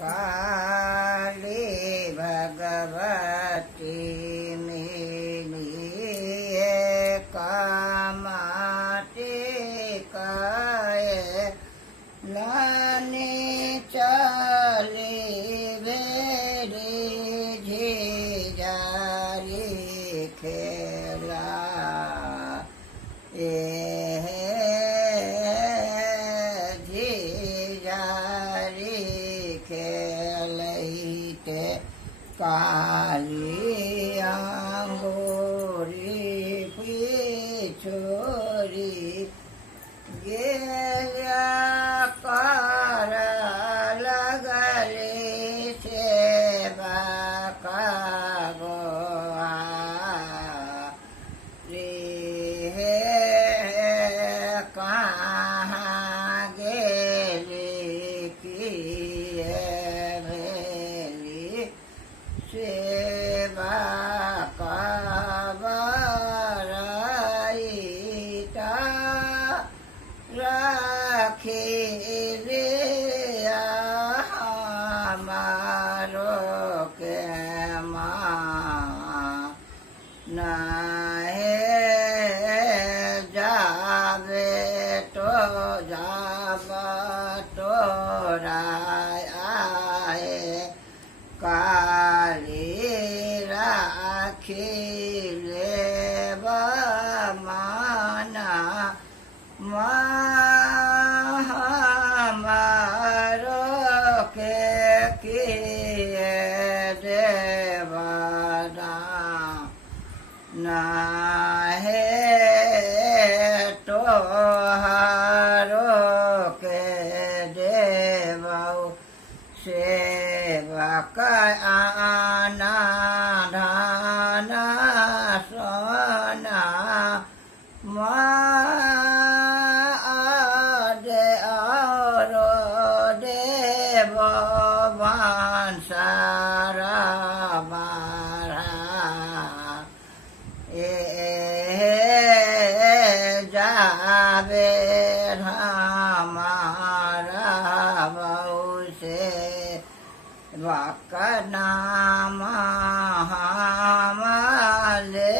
काली भगवती मिलिए कामाटे काए नानी चली भेड़ी झिझारी खेला झिझारी खेलते काली अंगूरी पिछोरी गेलिया कर लगले सेवा का गोआ रे कहाँ गेली किए भेली सेवा का बराईता राखी लिया हमारो के माँ नहे जावे तो जावा तो आए काली राखी लेवा माना हमारो के किए देवना नाहे तो हारो के देवौ सेवक आना धाना सोना सारा बारा जावे हमारा बहु से वाक नाम हमारे